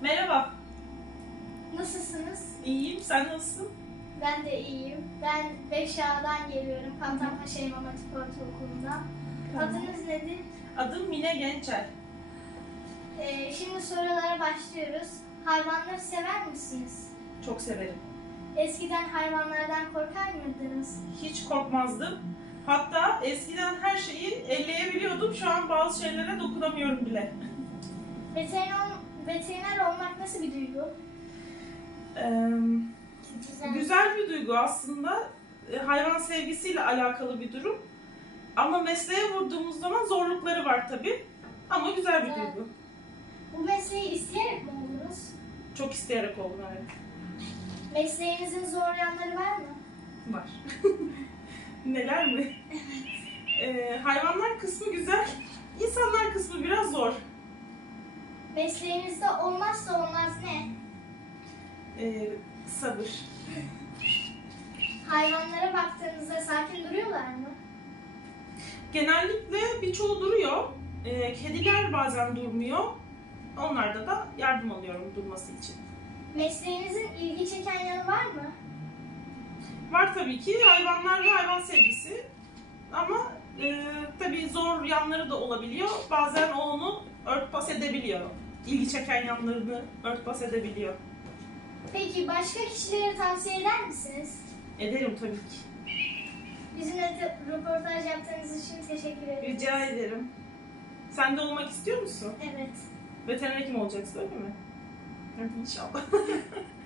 Merhaba, Nasılsınız? iyiyim. Sen nasılsın? Ben de iyiyim. Ben Beşağ'dan geliyorum. Kaptanpaşa İmam Hatip Ortaokulu'ndan. Adınız nedir? Adım Mine Gençer. Ee, şimdi sorulara başlıyoruz. Hayvanları sever misiniz? Çok severim. Eskiden hayvanlardan korkar mıydınız? Hiç korkmazdım. Hatta eskiden her şeyi elleyebiliyordum. Şu an bazı şeylere dokunamıyorum bile. Veteriner, veteriner olmak nasıl bir duygu? Ee, güzel bir duygu aslında. Ee, Hayvan sevgisiyle alakalı bir durum. Ama mesleğe vurduğumuz zaman zorlukları var tabii. Ama güzel bir Evet. duygu. Bu mesleği isteyerek mi oldunuz? Çok isteyerek oldum evet. Mesleğinizin zor yanları var mı? Var. Neler mi? Ee, hayvanlar kısmı güzel. İnsanlar kısmı biraz zor. Mesleğinizde olmazsa olmaz ne? Ee, sabır. Hayvanlara baktığınızda sakin duruyorlar mı? Genellikle birçoğu duruyor. Ee, kediler bazen durmuyor. Onlarda da yardım alıyorum durması için. Mesleğinizin ilgi çeken yanı var mı? Var tabii ki hayvanlar ve hayvan sevgisi. Ama e, tabii zor yanları da olabiliyor. Bazen o onu örtbas edebiliyor. İlgi çeken yanlarını örtbas edebiliyor. Peki başka kişilere tavsiye eder misiniz? Ederim tabii ki. Bizimle röportaj yaptığınız için teşekkür ederim. Rica ederim. Sen de olmak istiyor musun? Evet. Veteriner hekim olacaksın öyle mi? Hadi inşallah.